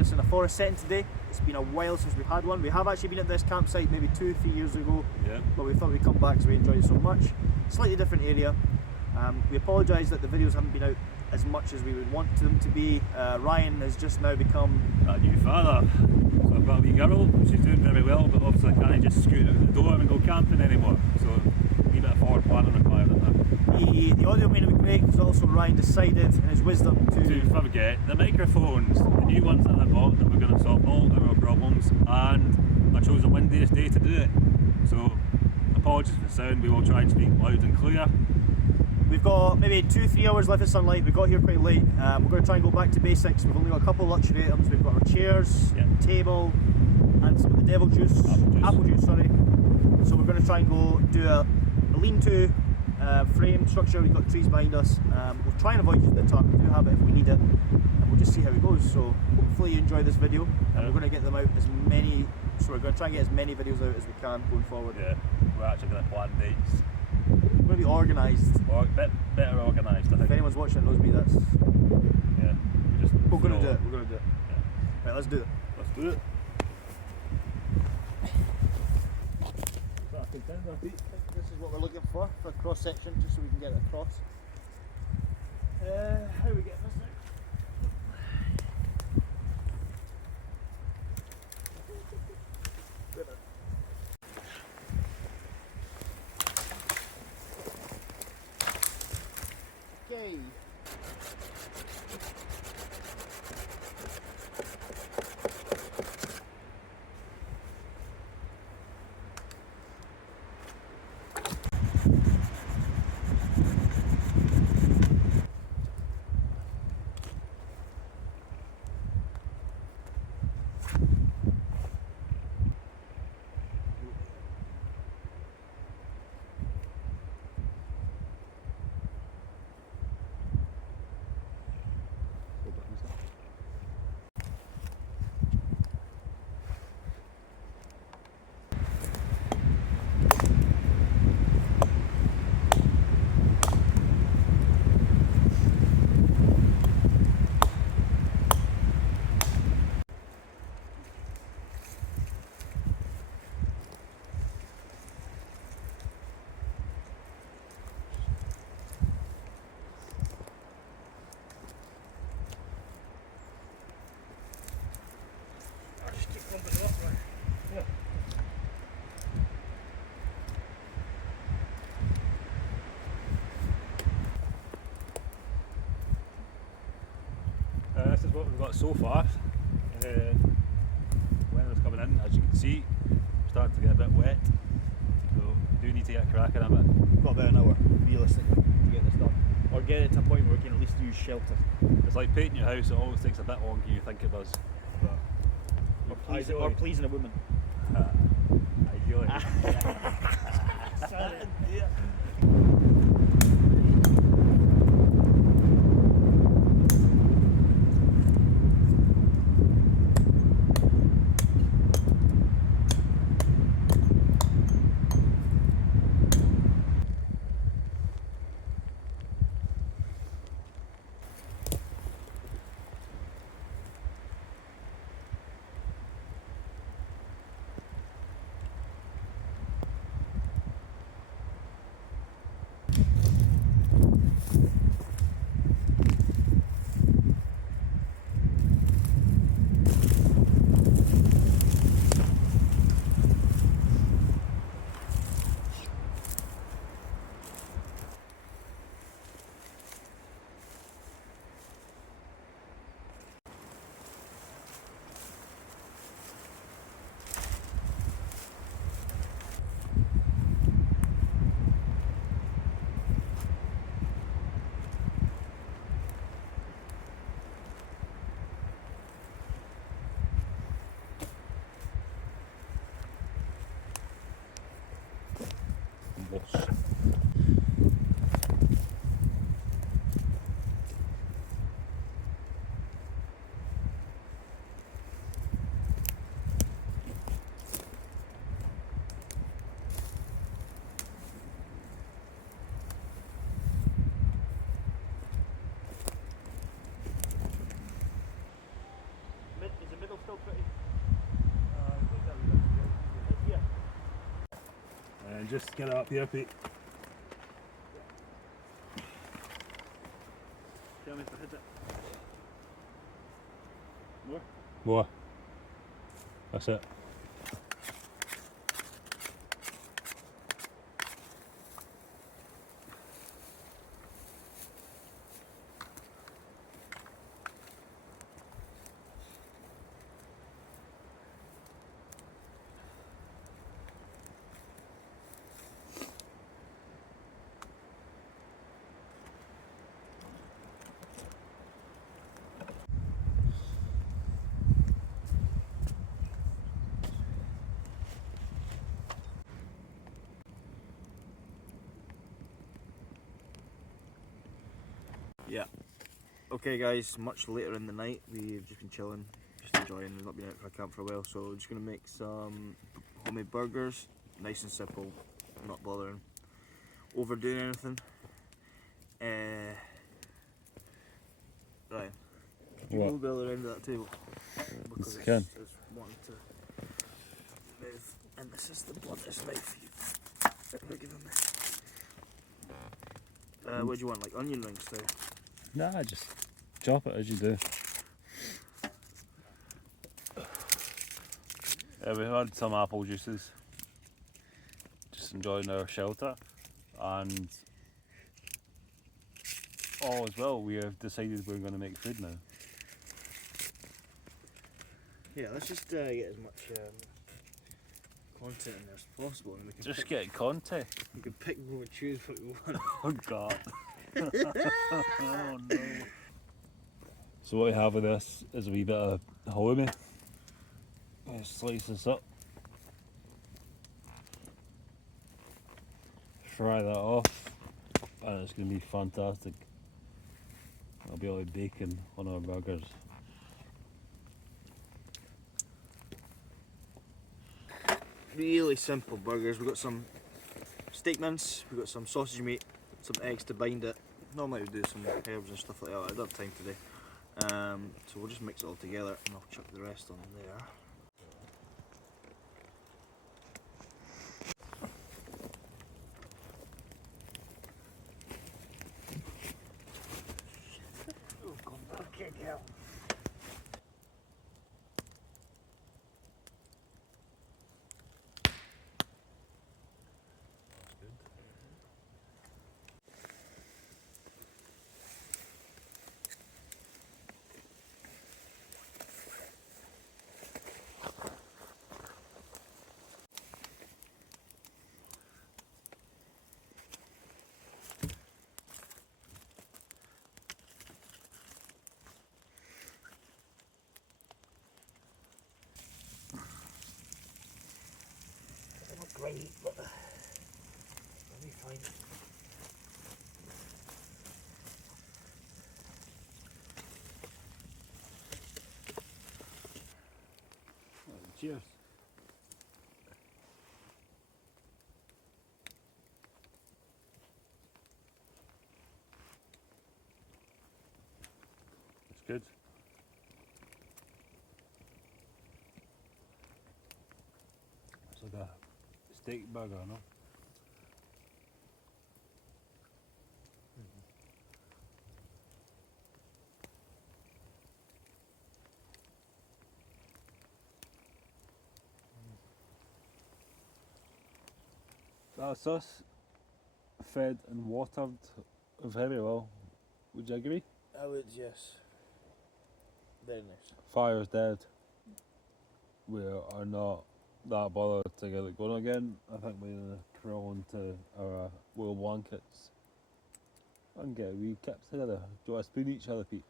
find us in a forest setting today. It's been a while since we've had one. We have actually been at this campsite maybe 2-3 years ago, but we thought we'd come back because we enjoyed it so much. Slightly different area. We apologise that the videos haven't been out as much as we would want them to be. Ryan has just now become a new father. So I've got a wee girl, she's doing very well, but obviously I can't just scoot out the door and go camping anymore. So a wee bit of forward planning required in that. The audio may not be great because also Ryan decided in his wisdom to forget the microphones, the new ones that I bought that were going to solve all our problems, and I chose the windiest day to do it. So apologies for the sound, we will try and speak loud and clear. We've got maybe 2-3 hours left of sunlight. We got here quite late. We're going to try and go back to basics. We've only got a couple of luxury items. We've got our chairs, table, and some of the devil juice, apple juice, sorry. So we're going to try and go do a lean-to frame structure. We've got trees behind us. We'll try and avoid using the tarp. We do have it if we need it, and we'll just see how it goes. So hopefully you enjoy this video, and we're going to get them out as many. So we're going to try and get as many videos out as we can going forward. Yeah, we're actually going to plan dates. We're going to be organised. Or better organised, I think. If anyone's watching knows me, that's... Yeah, we're going to do it. We're going to do it. Yeah. Right, let's do it. Let's do it. This is what we're looking for cross section, just so we can get it across. How are we getting this now? Okay. This is what we've got so far. Weather's coming in, as you can see, starting to get a bit wet, so we do need to get cracking a bit. We've got about an hour, realistically, to get this done. Or get it to a point where we can at least use shelter. It's like painting your house, it always takes a bit longer than you think it does. But or pleasing a woman. Ideally. just get it up here, Pete. Tell me if I hit it. More? More. That's it. Yeah. Okay guys, much later in the night, we've just been chilling, just enjoying, we've not been out for a camp for a while, so we're just going to make some homemade burgers, nice and simple, not bothering overdoing anything. Ryan, could you What? move the other end of that table? Because Yes, I can. it's wanting to move, and this is the bluntest knife you've ever given me. What do you want, like onion rings too? Nah, just chop it as you do. We had some apple juices, just enjoying our shelter, and as well, we have decided we're going to make food now. Yeah, let's just get as much content in there as possible, and we can Just pick, get content. we can pick and choose what we want. Oh God. Oh no. So what we have with this is a wee bit of halloumi. Slice this up. Fry that off, and it's going to be fantastic. I'll be able to bacon on our burgers. Really simple burgers. We've got some steak mince, we've got some sausage meat, some eggs to bind it. Normally we do some herbs and stuff like that, I don't have time today. So we'll just mix it all together and I'll chuck the rest on there. Oh, God, okay, girl. Great, but let me find it. Cheers. It's good. It's like a steak burger, no? That's us fed and watered very well. Would you agree? I would, yes. Very nice. Fire's dead. We are not that bothered to get it going again. I think we're going to crawl into our wool blankets and get a wee kips together. Do you want to spoon each other, Pete?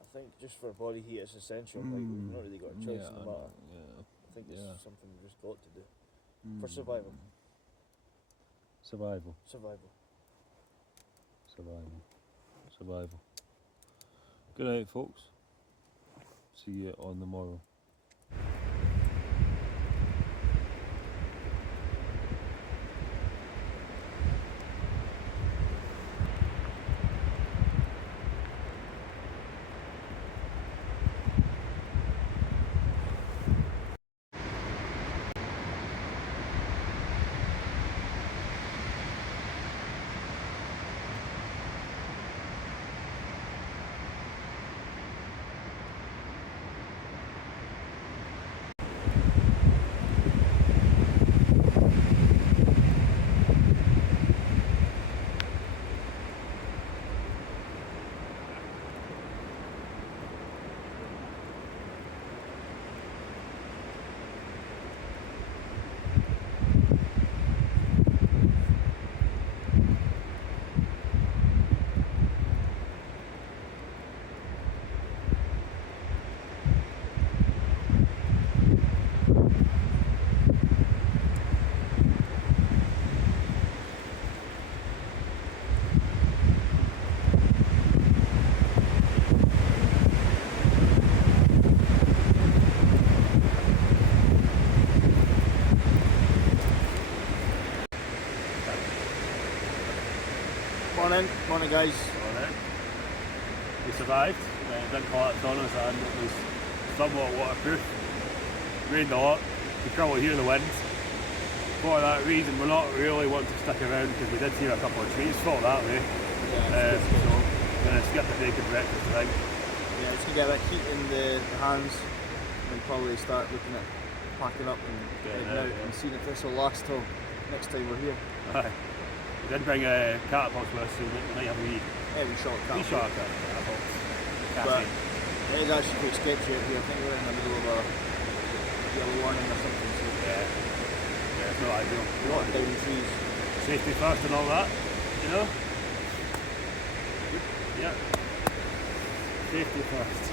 I think just for body heat it's essential, like we've not really got a choice in the matter. Yeah. I think Yeah. it's something we've just got to do. For survival. Survival. Survival. Survival. Survival. Good night, folks. See you on the morrow. Morning guys. Alright. We survived. Didn't collapse on us and it was somewhat waterproof. Rained a lot. You could probably hear the wind. For that reason, we're not really wanting to stick around because we did hear a couple of trees fall that way. Yeah, So we're going to skip the bacon breakfast thing. yeah, it's going to get a bit heat in the hands and probably start looking at packing up and Getting getting out, out and seeing if this will last till next time we're here. Aye. We did bring catapults with us, so we might have a wee Shot wee cat. shot at catapults. But Caffeine. it is actually quite sketchy out here. I think we're in the middle of a yellow warning or something. So Yeah. Yeah, it's not ideal. a lot of down trees. Safety first and all that, you know? Yeah. Safety first.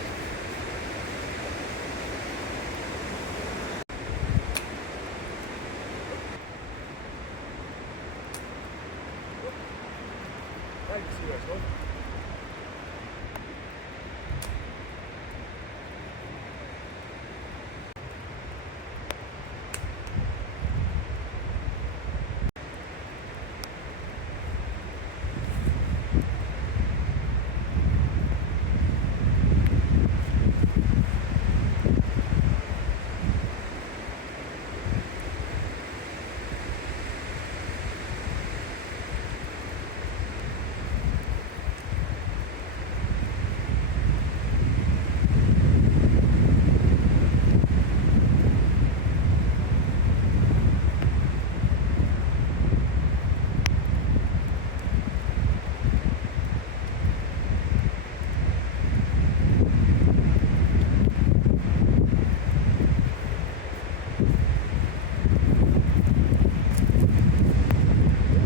Thanks,